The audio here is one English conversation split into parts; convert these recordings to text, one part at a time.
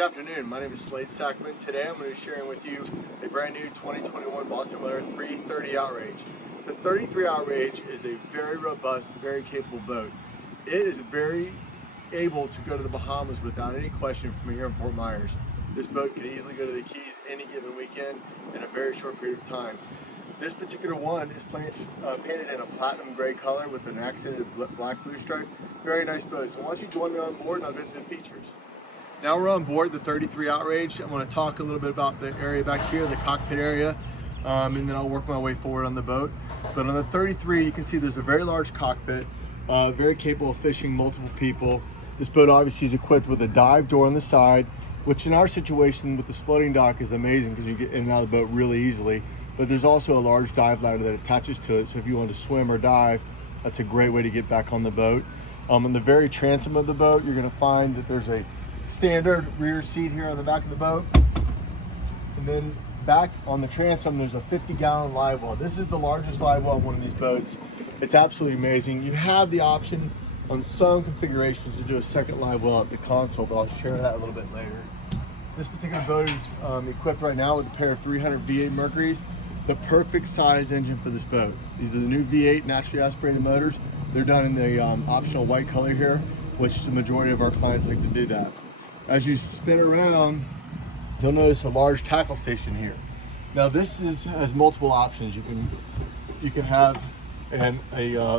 Good afternoon, my name is Slade Sackman. Today I'm going to be sharing with you a brand new 2021 Boston Whaler 330 Outrage. The 33 Outrage is a very robust, very capable boat. It is very able to go to the Bahamas without any question from here in Fort Myers. This boat can easily go to the Keys any given weekend in a very short period of time. This particular one is painted in a platinum gray color with an accented black blue stripe. Very nice boat. So why don't you join me on board and I'll go through the features. Now we're on board the 33 Outrage. I'm going to talk a little bit about the area back here, the cockpit area, and then I'll work my way forward on the boat. But on the 33, you can see there's a very large cockpit, very capable of fishing multiple people. This boat obviously is equipped with a dive door on the side, which in our situation with this floating dock is amazing because you get in and out of the boat really easily. But there's also a large dive ladder that attaches to it, so if you want to swim or dive, that's a great way to get back on the boat. On the very transom of the boat, you're going to find that there's a standard rear seat here on the back of the boat, and then back on the transom there's a 50-gallon live well. This is the largest live well on one of these boats. It's absolutely amazing. You have the option on some configurations to do a second live well at the console, but I'll share that a little bit later. This particular boat is equipped right now with a pair of 300 V8 Mercuries, the perfect size engine for this boat. These are the new V8 naturally aspirated motors. They're done in the optional white color here, which the majority of our clients like to do that. As you spin around, you'll notice a large tackle station here. Now this has multiple options. You can have a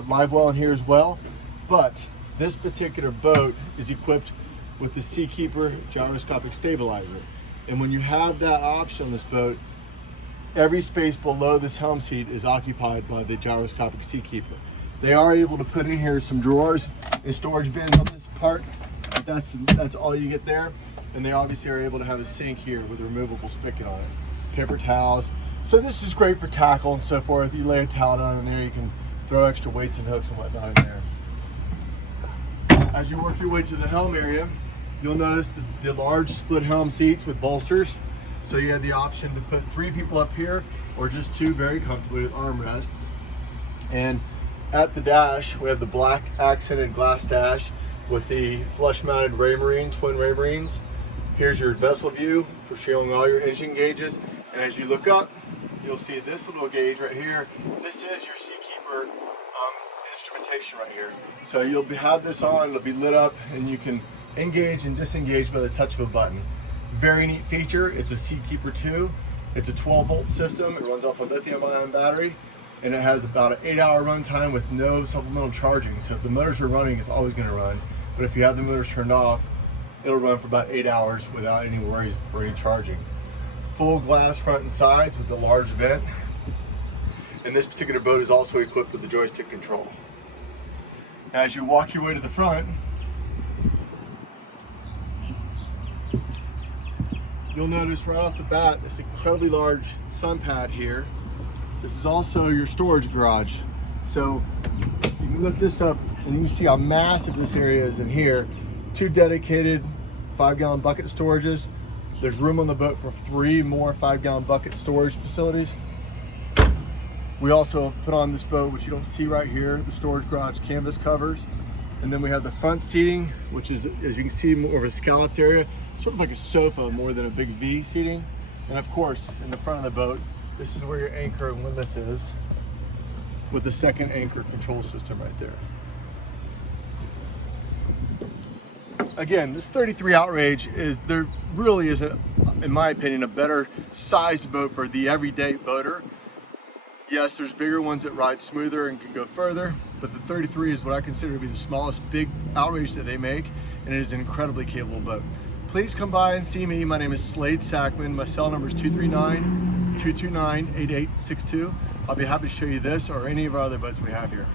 live well in here as well, but this particular boat is equipped with the Seakeeper gyroscopic stabilizer. And when you have that option on this boat, every space below this helm seat is occupied by the gyroscopic Seakeeper. They are able to put in here some drawers and storage bins on this part. That's all you get there, and they obviously are able to have a sink here with a removable spigot on it, paper towels. So this is great for tackle and so forth. You lay a towel down in there, you can throw extra weights and hooks and whatnot in there. As you work your way to the helm area, you'll notice the large split helm seats with bolsters. So you have the option to put 3 people up here or just 2 very comfortably with armrests. And at the dash, we have the black accented glass dash with the flush-mounted Raymarine, twin Raymarines. Here's your vessel view for showing all your engine gauges. And as you look up, you'll see this little gauge right here. This is your Seakeeper instrumentation right here. So you'll have this on, it'll be lit up, and you can engage and disengage by the touch of a button. Very neat feature. It's a Seakeeper 2. It's a 12-volt system. It runs off a lithium-ion battery, and it has about an 8-hour run time with no supplemental charging. So if the motors are running, it's always going to run. But if you have the motors turned off, it'll run for about 8 hours without any worries for any charging. Full glass front and sides with a large vent. And this particular boat is also equipped with the joystick control. As you walk your way to the front, you'll notice right off the bat this incredibly large sun pad here. This is also your storage garage. So you can look this up and you can see how massive this area is in here. 2 dedicated 5-gallon bucket storages. There's room on the boat for 3 more 5-gallon bucket storage facilities. We also put on this boat, which you don't see right here, the storage garage canvas covers. And then we have the front seating, which is, as you can see, more of a scalloped area, sort of like a sofa more than a big V seating. And of course, in the front of the boat, this is where your anchor and windlass is, with the second anchor control system right there. Again, this 33 Outrage there really is, in my opinion, a better sized boat for the everyday boater. Yes, there's bigger ones that ride smoother and can go further, but the 33 is what I consider to be the smallest big Outrage that they make, and it is an incredibly capable boat. Please come by and see me. My name is Slade Sackman. My cell number is 239-229-8862. I'll be happy to show you this or any of our other boats we have here.